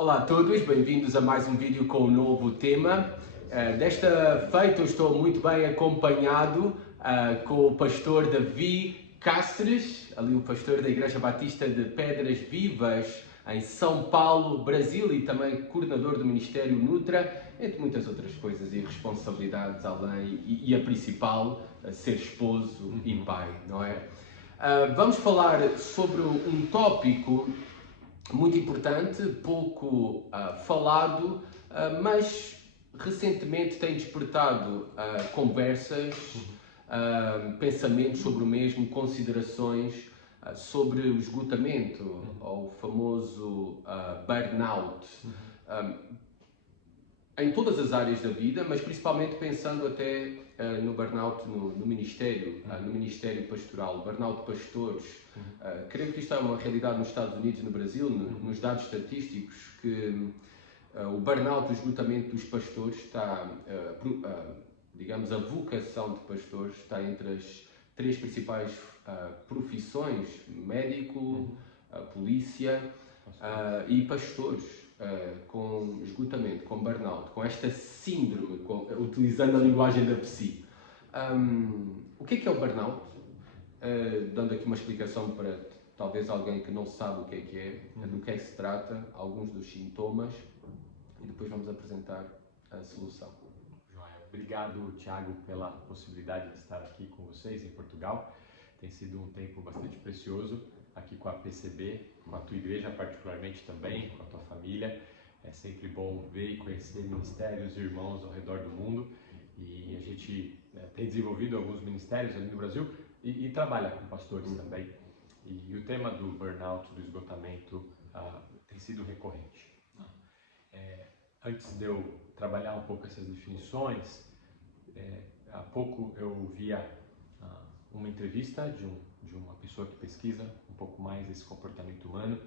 Olá a todos, bem-vindos a mais um vídeo com um novo tema. Desta feita eu estou muito bem acompanhado com o pastor Davi Cáceres, ali o pastor da Igreja Batista de Pedras Vivas, em São Paulo, Brasil, e também coordenador do Ministério Nutra, entre muitas outras coisas e responsabilidades além, e a principal, ser esposo e pai, não é? Vamos falar sobre um tópico muito importante, pouco falado, mas recentemente tem despertado conversas, pensamentos sobre o mesmo, considerações sobre o esgotamento, ou o famoso burnout, em todas as áreas da vida, mas principalmente pensando até no burnout no ministério, no ministério pastoral, burnout de pastores. Creio que isto é uma realidade nos Estados Unidos e no Brasil, nos dados estatísticos, que o burnout, o esgotamento dos pastores está, digamos, a vocação de pastores está entre as três principais profissões: médico, polícia e pastores. Com esgotamento, com burnout, com esta síndrome, utilizando a linguagem da psi. O que é o burnout? Dando aqui uma explicação para talvez alguém que não sabe o que é, do que é que se trata, alguns dos sintomas, e depois vamos apresentar a solução. Joia. Obrigado, Thiago, pela possibilidade de estar aqui com vocês em Portugal. Tem sido um tempo bastante precioso aqui com a PCB, com a tua igreja particularmente também, com a tua família. É sempre bom ver e conhecer ministérios e irmãos ao redor do mundo, e a gente tem desenvolvido alguns ministérios ali no Brasil e trabalha com pastores também. E o tema do burnout, do esgotamento, tem sido recorrente. Antes de eu trabalhar um pouco essas definições, há pouco eu via uma entrevista de uma pessoa que pesquisa um pouco mais esse comportamento humano,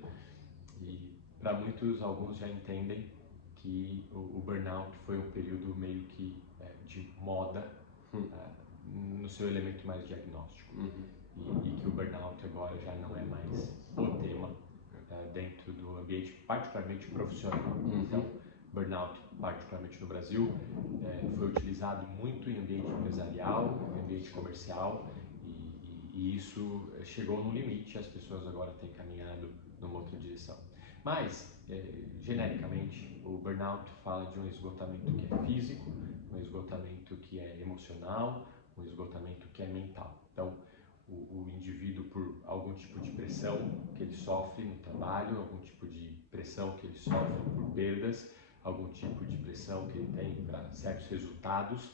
e para muitos, alguns já entendem que o burnout foi um período meio que de moda no seu elemento mais diagnóstico, e que o burnout agora já não é mais o tema dentro do ambiente particularmente profissional. Então, burnout, particularmente no Brasil, foi utilizado muito em ambiente empresarial, em ambiente comercial, e isso chegou no limite. As pessoas agora têm caminhado numa outra direção. Mas, genericamente, o burnout fala de um esgotamento que é físico, um esgotamento que é emocional, um esgotamento que é mental. Então, o indivíduo, por algum tipo de pressão que ele sofre no trabalho, algum tipo de pressão que ele sofre por perdas, algum tipo de pressão que ele tem para certos resultados,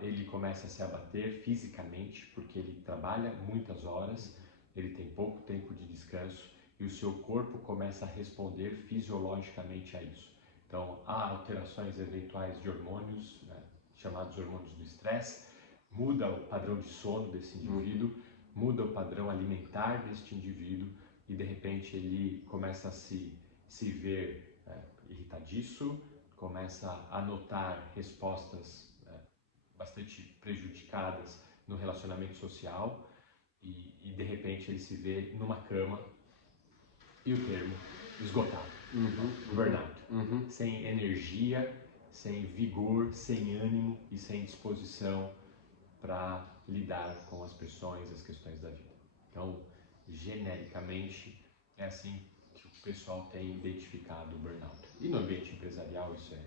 ele começa a se abater fisicamente, porque ele trabalha muitas horas, ele tem pouco tempo de descanso, e o seu corpo começa a responder fisiologicamente a isso. Então, há alterações eventuais de hormônios, chamados hormônios do estresse, muda o padrão de sono desse indivíduo, muda o padrão alimentar deste indivíduo, e de repente ele começa a se ver irritadiço, começa a notar respostas bastante prejudicadas no relacionamento social, e de repente ele se vê numa cama, e o termo esgotado, burnout, sem energia, sem vigor, sem ânimo e sem disposição para lidar com as pressões, as questões da vida. Então, genericamente, é assim que o pessoal tem identificado o burnout. E no ambiente empresarial isso é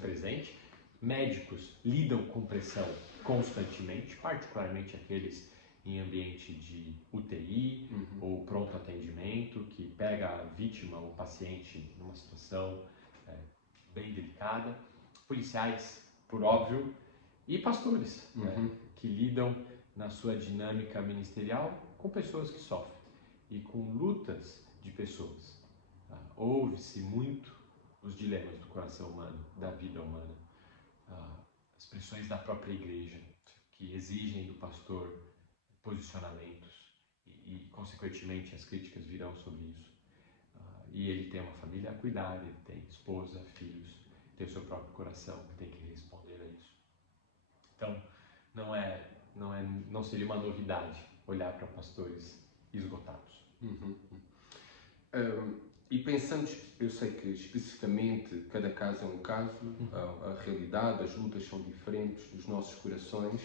presente. Médicos lidam com pressão constantemente, particularmente aqueles em ambiente de UTI ou pronto atendimento, que pega a vítima ou o paciente numa situação bem delicada. Policiais, por óbvio, e pastores, que lidam na sua dinâmica ministerial com pessoas que sofrem e com lutas de pessoas. Ouve-se muito os dilemas do coração humano, da vida humana, as pressões da própria igreja, que exigem do pastor posicionamentos, e consequentemente as críticas virão sobre isso. E ele tem uma família a cuidar, ele tem esposa, filhos, tem o seu próprio coração que tem que responder a isso. Então, não seria uma novidade olhar para pastores esgotados. E pensando, eu sei que especificamente cada caso é um caso, a realidade, as lutas são diferentes dos nossos corações.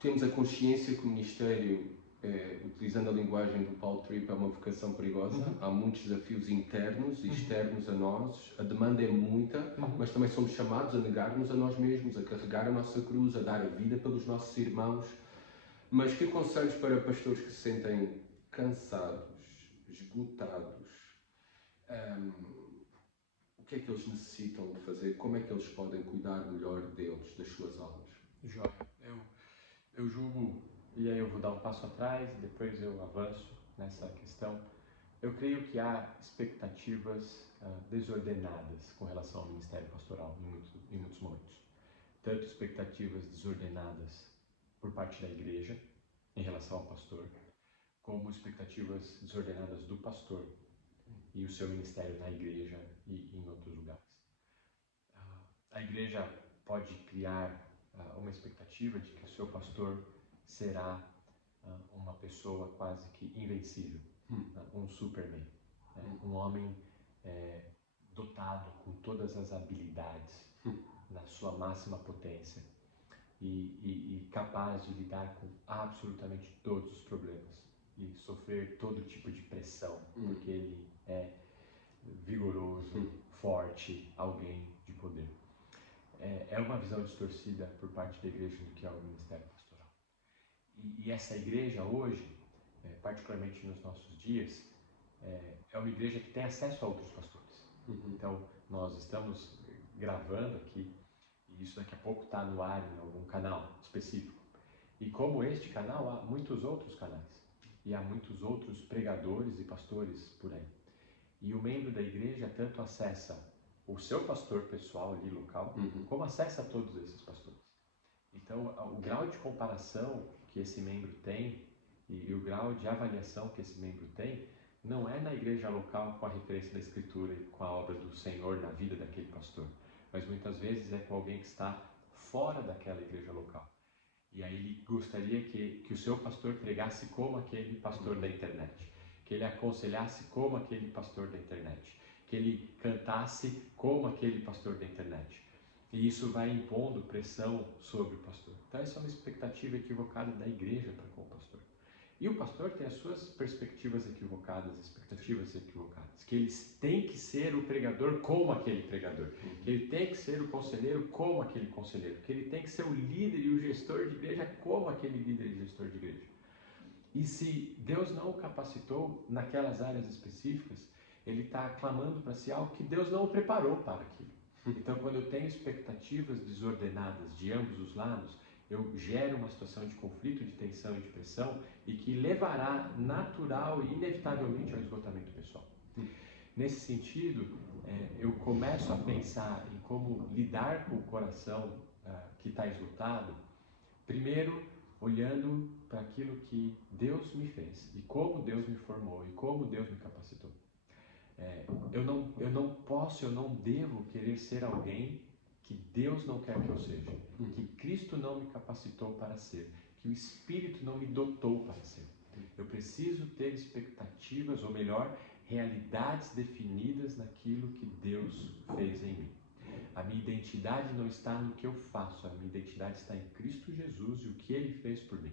Temos a consciência que o ministério, utilizando a linguagem do Paul Tripp, é uma vocação perigosa. Há muitos desafios internos e externos a nós, a demanda é muita, mas também somos chamados a negar-nos a nós mesmos, a carregar a nossa cruz, a dar a vida pelos nossos irmãos. Mas que conselhos para pastores que se sentem cansados, esgotados? O que é que eles necessitam de fazer? Como é que eles podem cuidar melhor deles, das suas almas? Joia, eu julgo, e aí eu vou dar um passo atrás, depois eu avanço nessa questão. Eu creio que há expectativas desordenadas com relação ao ministério pastoral em muitos momentos. Tanto expectativas desordenadas por parte da igreja em relação ao pastor, como expectativas desordenadas do pastor e o seu ministério na igreja e em outros lugares. A igreja pode criar uma expectativa de que o seu pastor será uma pessoa quase que invencível, um Superman, um homem dotado com todas as habilidades na sua máxima potência e capaz de lidar com absolutamente todos os problemas e sofrer todo tipo de pressão, porque ele é vigoroso, forte, alguém de poder. É uma visão distorcida por parte da igreja do que é o ministério pastoral. E essa igreja hoje, particularmente nos nossos dias, é uma igreja que tem acesso a outros pastores. Então, nós estamos gravando aqui, e isso daqui a pouco está no ar em algum canal específico. E como este canal, há muitos outros canais. E há muitos outros pregadores e pastores por aí. E o membro da igreja tanto acessa o seu pastor pessoal ali, local, como acessa todos esses pastores. Então, o grau de comparação que esse membro tem e o grau de avaliação que esse membro tem não é na igreja local com a referência da Escritura e com a obra do Senhor na vida daquele pastor, mas muitas vezes é com alguém que está fora daquela igreja local. E aí ele gostaria que o seu pastor pregasse como aquele pastor da internet, que ele aconselhasse como aquele pastor da internet, que ele cantasse como aquele pastor da internet. E isso vai impondo pressão sobre o pastor. Então essa é uma expectativa equivocada da igreja para com o pastor. E o pastor tem as suas perspectivas equivocadas, expectativas equivocadas, que ele tem que ser o pregador como aquele pregador, que ele tem que ser o conselheiro como aquele conselheiro, que ele tem que ser o líder e o gestor de igreja como aquele líder e gestor de igreja. E se Deus não o capacitou naquelas áreas específicas, ele está clamando para si algo que Deus não o preparou para aquilo. Então, quando eu tenho expectativas desordenadas de ambos os lados, eu gero uma situação de conflito, de tensão e de pressão e que levará natural e inevitavelmente ao esgotamento pessoal. Nesse sentido, eu começo a pensar em como lidar com o coração que está esgotado, primeiro olhando para aquilo que Deus me fez e como Deus me formou e como Deus me capacitou. Eu não posso, eu não devo querer ser alguém que Deus não quer que eu seja, que Cristo não me capacitou para ser, que o Espírito não me dotou para ser. Eu preciso ter expectativas, ou melhor, realidades definidas naquilo que Deus fez em mim. A minha identidade não está no que eu faço, a minha identidade está em Cristo Jesus e o que Ele fez por mim.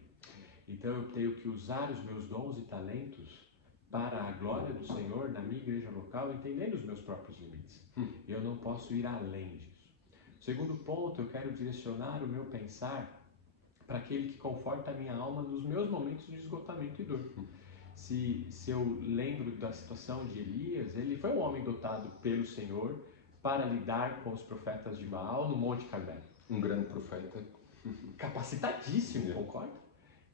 Então eu tenho que usar os meus dons e talentos para a glória do Senhor na minha igreja local, entendendo os meus próprios limites. Eu não posso ir além disso. Segundo ponto, eu quero direcionar o meu pensar para aquele que conforta a minha alma nos meus momentos de esgotamento e dor. Se eu lembro da situação de Elias, ele foi um homem dotado pelo Senhor para lidar com os profetas de Baal no Monte Carmelo. Um grande profeta. Capacitadíssimo, concorda?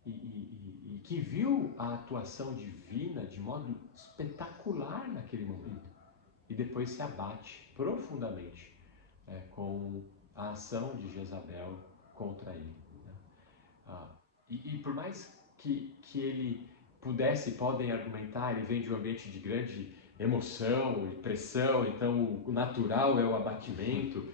E que viu a atuação divina de modo espetacular naquele momento. E depois se abate profundamente com a ação de Jezabel contra ele. E por mais que ele podem argumentar, ele vem de um ambiente de grande emoção e pressão, então o natural é o abatimento,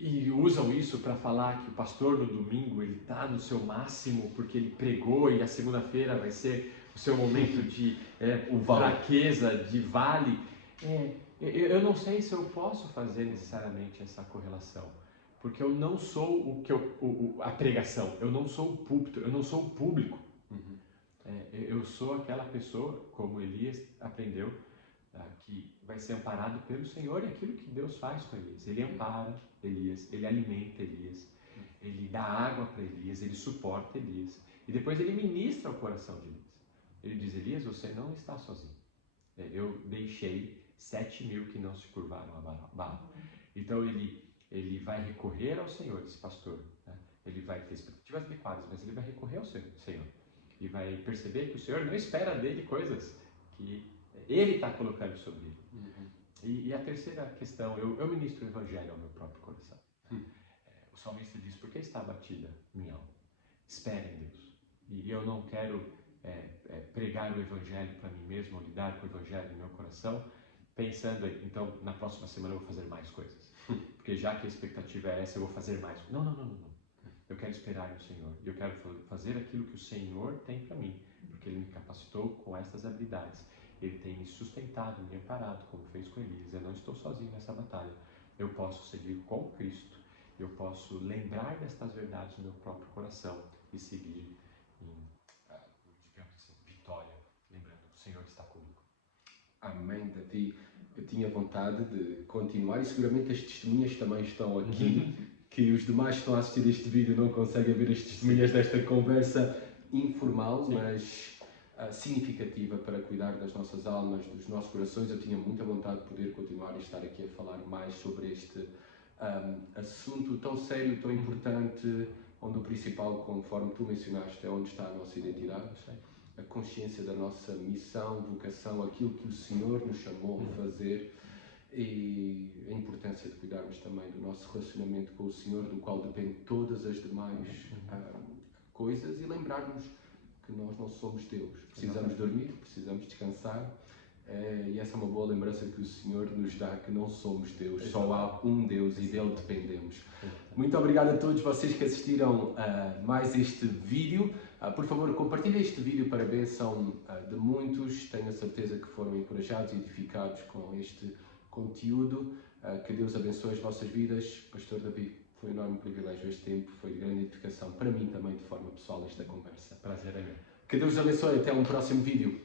e usam isso para falar que o pastor no domingo ele está no seu máximo porque ele pregou e a segunda-feira vai ser o seu momento de O vale. fraqueza, de vale. Eu não sei se eu posso fazer necessariamente essa correlação, porque eu não sou a pregação, eu não sou o púlpito, eu não sou o público. Eu sou aquela pessoa, como Elias aprendeu, que vai ser amparado pelo Senhor, e aquilo que Deus faz com Elias. Ele ampara Elias, ele alimenta Elias, ele dá água para Elias, ele suporta Elias, e depois ele ministra o coração de Elias. Ele diz: Elias, você não está sozinho. Eu deixei 7.000 que não se curvaram a Baal. Então ele vai recorrer ao Senhor, esse pastor. Né? Ele vai ter expectativas adequadas, mas ele vai recorrer ao Senhor. E vai perceber que o Senhor não espera dele coisas que ele está colocando sobre ele. E a terceira questão, eu ministro o Evangelho ao meu próprio coração. O salmista diz: por que está abatida minha alma? Espera em Deus. E eu não quero pregar o Evangelho para mim mesmo, ou lidar com o Evangelho no meu coração, pensando em, então, na próxima semana eu vou fazer mais coisas. Porque já que a expectativa é essa, eu vou fazer mais. Não. Eu quero esperar no Senhor. Eu quero fazer aquilo que o Senhor tem para mim, porque Ele me capacitou com estas habilidades. Ele tem me sustentado, me amparado, como fez com Elias. Eu não estou sozinho nessa batalha. Eu posso seguir com Cristo. Eu posso lembrar destas verdades no meu próprio coração e seguir em, digamos assim, vitória, lembrando que o Senhor está comigo. Amém, Davi. Eu tinha vontade de continuar, e seguramente as testemunhas também estão aqui, que os demais que estão a assistir este vídeo não conseguem ver as testemunhas desta conversa informal, Sim. mas significativa para cuidar das nossas almas, dos nossos corações. Eu tinha muita vontade de poder continuar e estar aqui a falar mais sobre este assunto tão sério, tão importante, onde o principal, conforme tu mencionaste, é onde está a nossa identidade, a consciência da nossa missão, vocação, aquilo que o Senhor nos chamou a fazer, e a importância de cuidarmos também do nosso relacionamento com o Senhor, do qual dependem todas as demais coisas, e lembrarmos que nós não somos Deus. Precisamos dormir, precisamos descansar, e essa é uma boa lembrança que o Senhor nos dá, que não somos Deus, só há um Deus e dele dependemos. Muito obrigado a todos vocês que assistiram a mais este vídeo. Por favor, compartilhem este vídeo para a bênção de muitos. Tenho a certeza que foram encorajados e edificados com este conteúdo. Que Deus abençoe as vossas vidas. Pastor Davi, foi um enorme privilégio este tempo, foi de grande edificação para mim também, de forma pessoal, esta conversa. Prazer é meu. Que Deus abençoe, até um próximo vídeo.